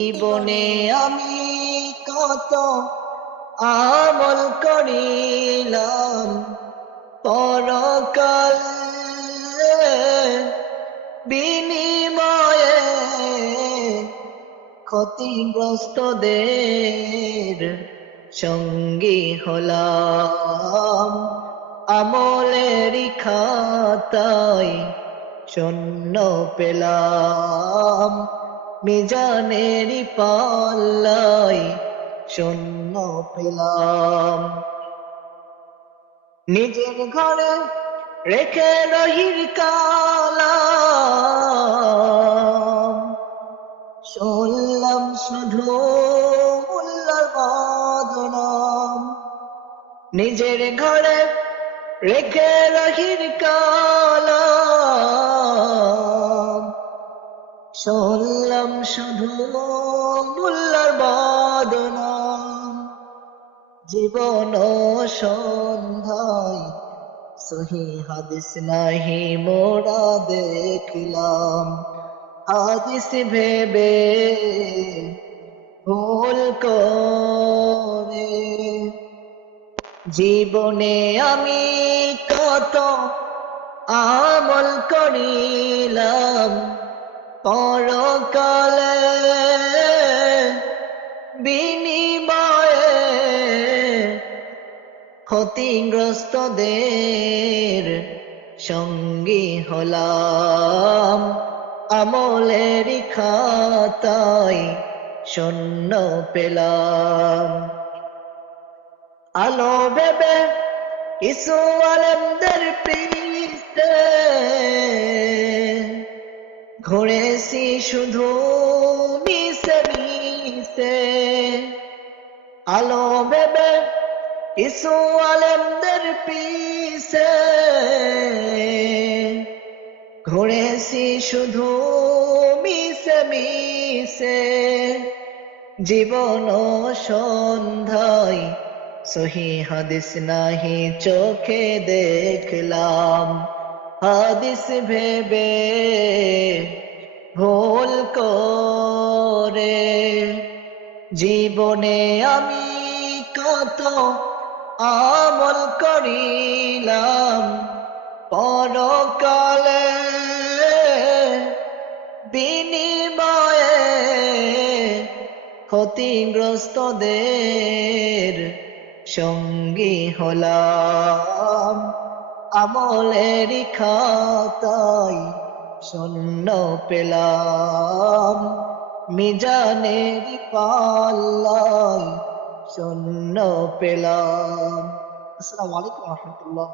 জীবনে আমি কত আমল করিলাম, পরকালে বিনিময়ে ক্ষতিগ্রস্তদের সঙ্গী হলাম। আমলেরই খাতায় শূন্য পেলাম, মিজানেরই পাল্লায় শূন্য পেলাম। নিজের ঘরে রেখে রহির কালাম, শুনলাম শুধু মোল্লার বদনাম। নিজের ঘরে রেখে রহির কালাম, শুনলাম শুধু মোল্লার বদনাম। জীবন সন্ধ্যায় সহি হাদিস নাহি মোরা দেখলাম, হাদিস ভেবে ভুল করে। জীবনে আমি কত আমল করিলাম, পরকালে বিনিময়ে ক্ষতিগ্রস্তদের সঙ্গী হলাম। আমলেরই খাতায় শূন্য পেলাম। আলো ভেবে কিছু আলেমদের পিছে ঘুরেছি শুধু মিশে মিশে। আলো ভেবে কিছু আলেমদের পিছে ঘুরেছি শুধু মিশে মিশে। জীবন সন্ধ্যায় সহি হাদিস নাহি চোখে দেখলাম, হাদিস ভেবে ভুল করে। জীবনে আমি কত আমল করিলাম, পরকালে বিনিময়ে ক্ষতিগ্রস্তদের সঙ্গী হলাম। আমলেরই খাতায় শূন্য পেলাম, মিজানেরই পাল্লায় শূন্য পেলাম। আসসালামু আলাইকুম ওয়া রাহমাতুল্লাহ।